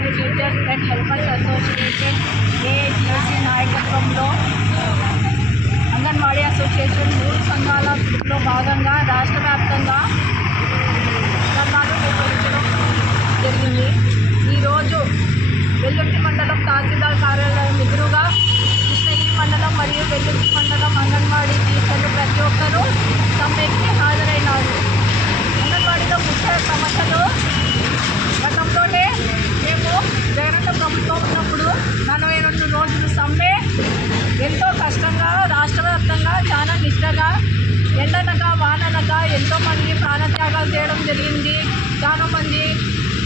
Anganwadi teachers and helpers association AITC నాయకత్వంలో anganwadi association 3 సంఘాలలో భాగంగా రాష్ట్ర వ్యాప్తంగా ధర్నాలు నిర్వహించడం జరిగింది. ఈరోజు వెల్లుర్తి మండలం తహసీల్దార్ కార్యాలయం ఎదురుగా కృష్ణగిరి మండలం మరియు వెల్లుర్తి మండలం అంగన్వాడీ టీచర్లు ప్రతి ఒక్కరూ సమ్మెకి హాజరైనారు. అంగన్వాడీలో ముఖ్య సమస్యలు గతంలోనే మేము జగనన్న ప్రభుత్వం ఉన్నప్పుడు 42 రోజులు సమ్మె ఎంతో కష్టంగా రాష్ట్ర వ్యాప్తంగా చాలా నిష్ఠగా ఎండనక వాననక ఎంతోమంది ప్రాణత్యాగాలు చేయడం జరిగింది. చాలామంది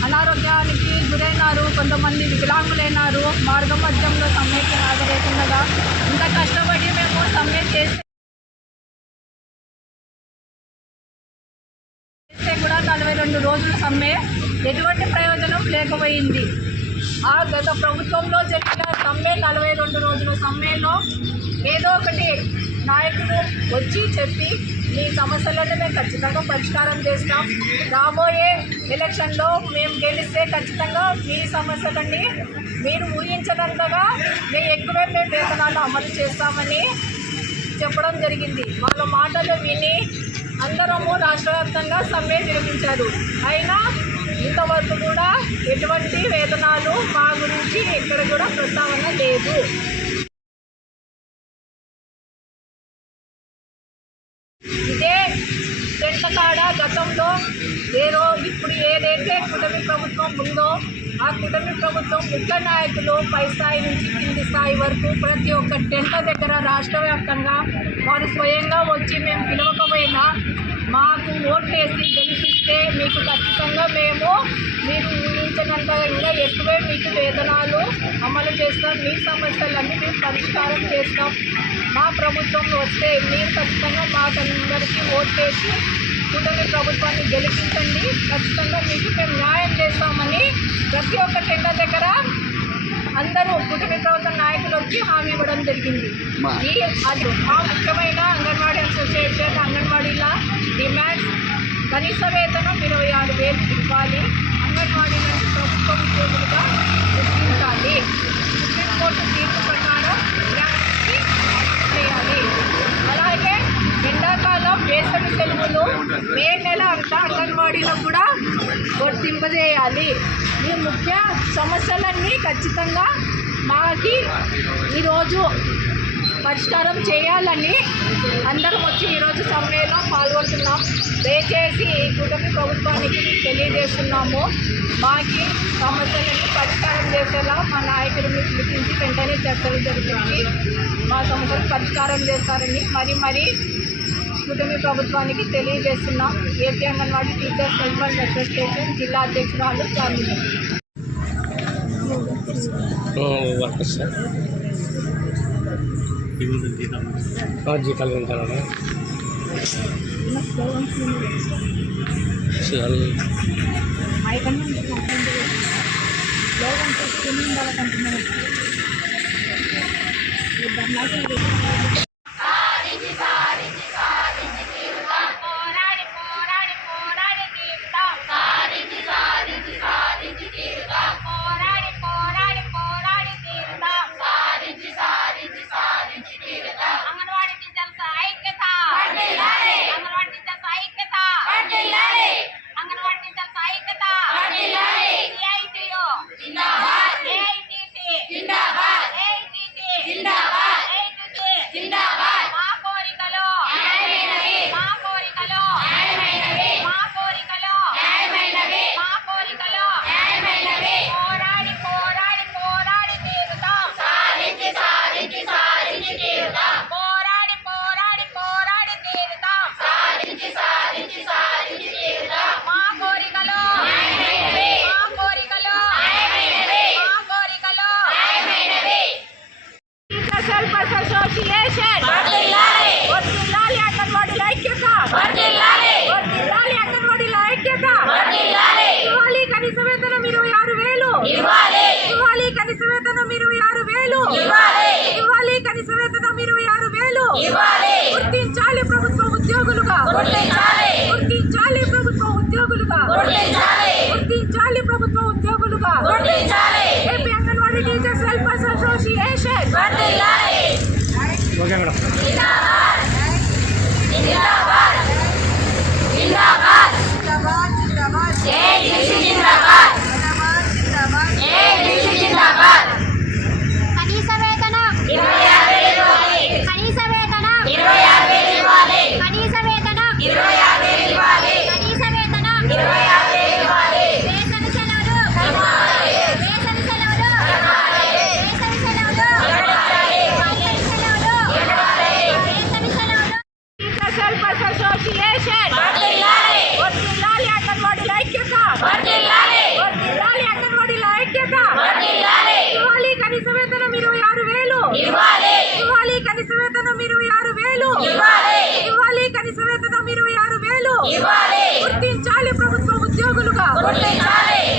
అనారోగ్యానికి గురైనారు, కొంతమంది వికలాంగులైనారు. మార్గ మధ్యంలో సమ్మెకి హాజరైతుండగా ఇంత కష్టపడి మేము సమ్మె చేస్తే కూడా 42 రోజుల సమ్మె ఎటువంటి ప్రయోజనం లేకపోయింది. ఆ గత ప్రభుత్వంలో జరిగిన సమ్మె 42 రోజుల సమ్మెలో ఏదో ఒకటి నాయకులు వచ్చి చెప్పి మీ సమస్యలను మేము ఖచ్చితంగా పరిష్కారం చేస్తాం, రాబోయే ఎలక్షన్లో మేము గెలిస్తే ఖచ్చితంగా మీ సమస్యలన్నీ మీరు ఊహించినంతగా ఎక్కువే మేము వేతనాలు అమలు చేస్తామని చెప్పడం జరిగింది. వాళ్ళ మాటలు విని అందరము రాష్ట్ర వ్యాప్తంగా సమ్మె నిర్వహించారు. అయినా ఇంతవరకు కూడా ఎటువంటి వేతనాలు మా గురించి ఇక్కడ కూడా ప్రస్తావన లేదు. ఇదే కాడ గతంలో ఇప్పుడు ఏదైతే కూటమి ప్రభుత్వం ఉందో ఆ కూటమి ప్రభుత్వం ముఖ్య నాయకులు పై స్థాయి నుంచి కింది స్థాయి వరకు ప్రతి ఒక్క టెంట దగ్గర రాష్ట్ర వ్యాప్తంగా వారు స్వయంగా వచ్చి మేము పిలవకపోయినా మాకు ఓట్లేసి గెలిపిస్తే మీకు ఖచ్చితంగా మీరు ఊహించినంతగా ఇంకా ఎక్కువే మీకు వేతనాలు అమలు చేస్తాం, మీ సమస్యలన్నీ మేము పరిష్కారం చేస్తాం, మా ప్రభుత్వం వస్తే మీరు ఖచ్చితంగా మాకందరికీ ఓట్లేసి కూటమి ప్రభుత్వాన్ని గెలిపించండి, ఖచ్చితంగా మీకు మేము న్యాయం చేస్తామని ప్రతి ఒక్క టెండ దగ్గర అందరూ కూటమి ప్రభుత్వ నాయకులు వచ్చి హామీ ఇవ్వడం జరిగింది. అది మా ముఖ్యమైన అంగన్వాడీ అసోసియేషన్ అంగన్వాడీల డిమాండ్స్ కనీస వేతనం 26,000 ఇవ్వాలి, అంగన్వాడీలను ప్రభుత్వ ఉద్యోగులుగా గుర్తించాలి, సుప్రీంకోర్టు తీర్పు ప్రకారం న్యాయాన్ని చేయాలి. అలాగే ఎండాకాలం వేసవి సెలవులు మే నెల అంతా అంగన్వాడీలకు కూడా వర్తింపజేయాలి. ఈ ముఖ్య సమస్యలన్నీ ఖచ్చితంగా మాకి ఈరోజు పరిష్కారం చేయాలని అందరం వచ్చి ఈరోజు సమ్మెలో పాల్గొంటున్నాం. దయచేసి ఈ కూటమి ప్రభుత్వానికి తెలియజేస్తున్నాము, మాకి సమస్యలను పరిష్కారం చేసేలా మా నాయకులను పిలిపించి వెంటనే చర్చలు జరిపించి మా సమస్యలు పరిష్కారం చేస్తారని మరి కూటమి ప్రభుత్వానికి తెలియజేస్తున్నాం. AP anganwadi teachers helpers association జిల్లా అధ్యక్షురాలు చాందిని. జీతాలు ఉంటారా? గుర్తించాలి ప్రభుత్వ ఉద్యోగులుగా, గుర్తించాలి ప్రభుత్వ ఉద్యోగులుగా, గుర్తించాలి ప్రభుత్వ ఉద్యోగులు. ఉద్యోగులుగా AP anganwadi teachers welfare association okay madam. కనీస వేతనం కనీస వేతనం కనీస వేతనం కనీస వేతనం వేసవి సెలవులు వేసవి సెలవులు వేసవి సెలవులు వేసవి సెలవులు వేసవి సెలవులు టీచర్స్ వెల్ఫేర్ అసోసియేషన్ వర్ధిల్లాలి అంగన్వాడీల ఐక్యత వర్ధిల్లాలి అంగన్వాడీల ఐక్యత ఇవ్వాలి కనీస వేతనం 26,000 ఇవ్వాలి కనీస వేతనం 26,000 ఇవ్వాలి కనీస వేతనం 26,000 గుర్తించాలి ప్రభుత్వ ఉద్యోగులుగా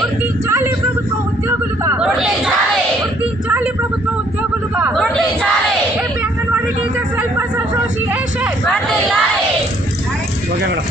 గుర్తించాలి ప్రభుత్వ ఉద్యోగులుగా గుర్తించాలి ప్రభుత్వ ఉద్యోగులుగా AP anganwadi teachers welfare association okay madam.